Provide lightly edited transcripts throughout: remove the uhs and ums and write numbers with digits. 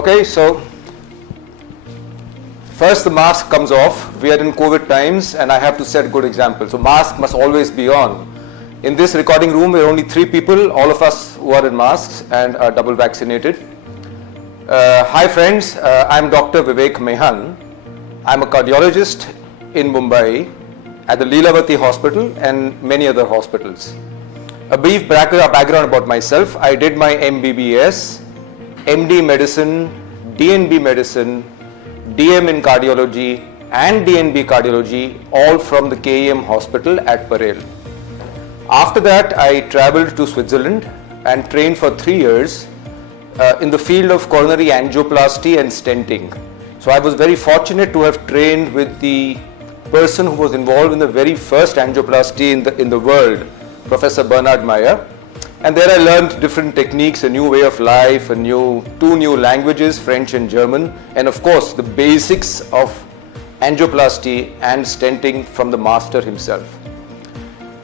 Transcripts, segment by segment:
Okay, so first the mask comes off. We are in COVID times and I have to set a good example. So mask must always be on. In this recording room, there are only 3 people, all of us who are in masks and are double vaccinated. Hi friends, I'm Dr. Vivek Mehan. I'm a cardiologist in Mumbai at the Leelavati Hospital and many other hospitals. A brief background about myself. I did my MBBS, MD Medicine, DNB Medicine, DM in Cardiology and DNB Cardiology, all from the KEM Hospital at Parel. After that, I traveled to Switzerland and trained for 3 years in the field of coronary angioplasty and stenting. So I was very fortunate to have trained with the person who was involved in the very first angioplasty in the world, Professor Bernhard Meyer. And there I learned different techniques, a new way of life, 2 new languages, French and German, and of course the basics of angioplasty and stenting from the master himself.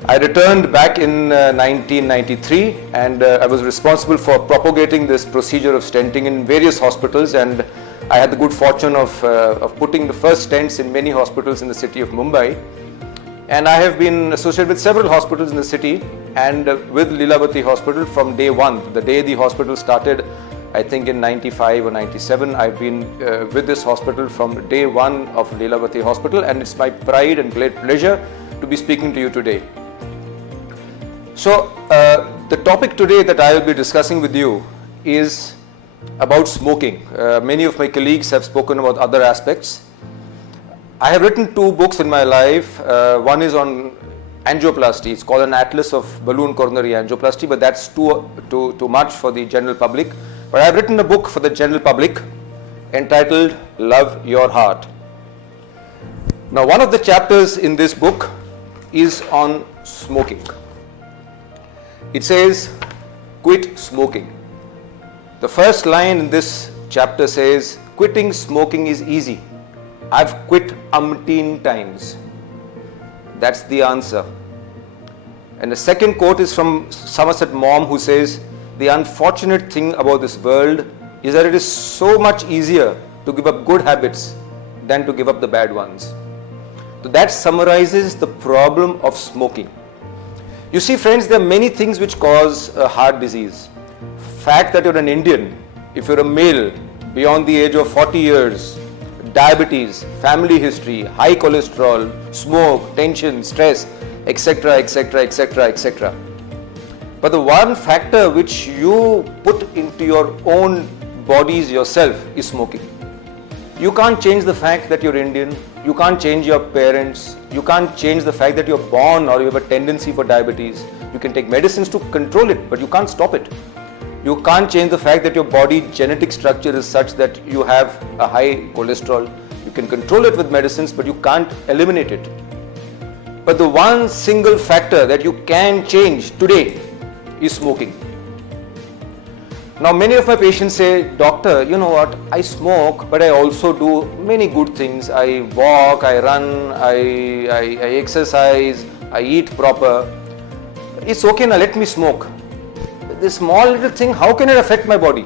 I returned back in 1993 and I was responsible for propagating this procedure of stenting in various hospitals, and I had the good fortune of putting the first stents in many hospitals in the city of Mumbai. And I have been associated with several hospitals in the city and with Leelavati Hospital from day one. The day the hospital started, I think in 95 or 97, I've been with this hospital from day one of Leelavati Hospital, and it's my pride and great pleasure to be speaking to you today. So the topic today that I will be discussing with you is about smoking. Many of my colleagues have spoken about other aspects. I have written 2 books in my life. One is on angioplasty. It's called An Atlas of Balloon Coronary Angioplasty, but that's too much for the general public. But I've written a book for the general public entitled Love Your Heart. Now, one of the chapters in this book is on smoking. It says, quit smoking. The first line in this chapter says, quitting smoking is easy. I've quit umpteen times. That's the answer. And the second quote is from Somerset Maugham, who says, the unfortunate thing about this world is that it is so much easier to give up good habits than to give up the bad ones. So that summarizes the problem of smoking. You see, friends, there are many things which cause heart disease. Fact that you're an Indian, if you're a male beyond the age of 40 years, diabetes, family history, high cholesterol, smoke, tension, stress, etc., etc., etc., etc. But the one factor which you put into your own bodies yourself is smoking. You can't change the fact that you're Indian, you can't change your parents, you can't change the fact that you're born or you have a tendency for diabetes. You can take medicines to control it, but you can't stop it. You can't change the fact that your body genetic structure is such that you have a high cholesterol. You can control it with medicines, but you can't eliminate it. But the one single factor that you can change today is smoking. Now, many of my patients say, doctor, you know what, I smoke, but I also do many good things. I walk, I run, I exercise, I eat proper. It's okay now, let me smoke. This small little thing, how can it affect my body?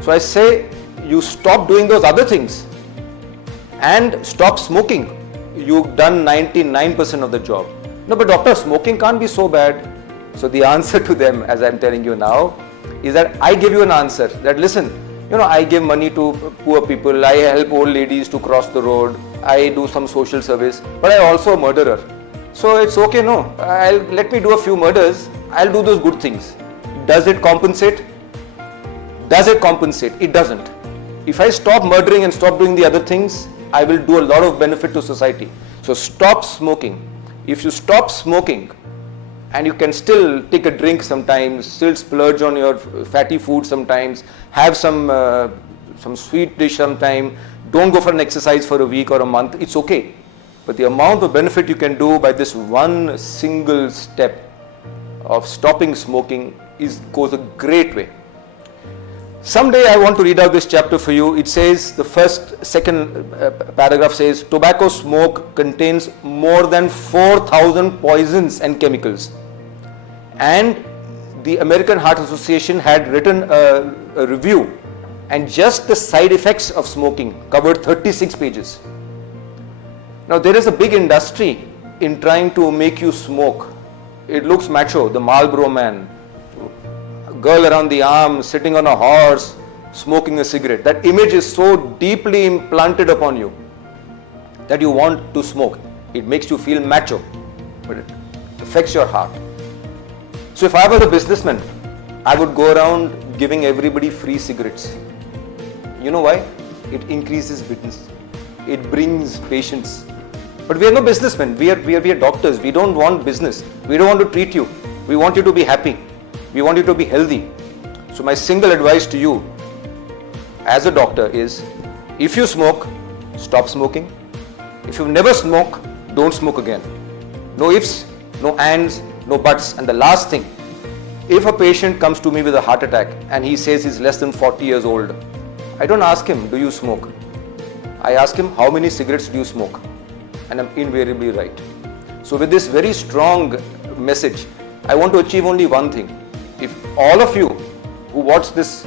So I say, you stop doing those other things and stop smoking. You've done 99% of the job. No, but doctor, smoking can't be so bad. So the answer to them, as I'm telling you now, is that I give you an answer that, listen, you know, I give money to poor people, I help old ladies to cross the road, I do some social service, but I'm also a murderer. So it's okay, no, let me do a few murders, I'll do those good things. Does it compensate? Does it compensate? It doesn't. If I stop murdering and stop doing the other things, I will do a lot of benefit to society. So stop smoking. If you stop smoking, and you can still take a drink sometimes, still splurge on your fatty food sometimes, have some sweet dish sometime, don't go for an exercise for a week or a month, it's okay. But the amount of benefit you can do by this one single step of stopping smoking goes a great way. Someday I want to read out this chapter for you. It says, the second paragraph says, tobacco smoke contains more than 4,000 poisons and chemicals. And the American Heart Association had written a review and just the side effects of smoking covered 36 pages. Now there is a big industry in trying to make you smoke. It looks macho, the Marlboro man, girl around the arm, sitting on a horse, smoking a cigarette. That image is so deeply implanted upon you that you want to smoke. It makes you feel macho, but it affects your heart. So if I was a businessman, I would go around giving everybody free cigarettes. You know why? It increases business. It brings patients. But we are no businessmen. We are doctors. We don't want business. We don't want to treat you. We want you to be happy. We want you to be healthy. So my single advice to you as a doctor is, if you smoke, stop smoking. If you've never smoked, don't smoke again. No ifs, no ands, no buts. And the last thing, if a patient comes to me with a heart attack and he says he's less than 40 years old, I don't ask him, do you smoke? I ask him, how many cigarettes do you smoke? And I'm invariably right. So with this very strong message, I want to achieve only one thing. If all of you who watch this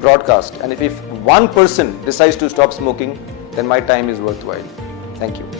broadcast, and if one person decides to stop smoking, then my time is worthwhile. Thank you.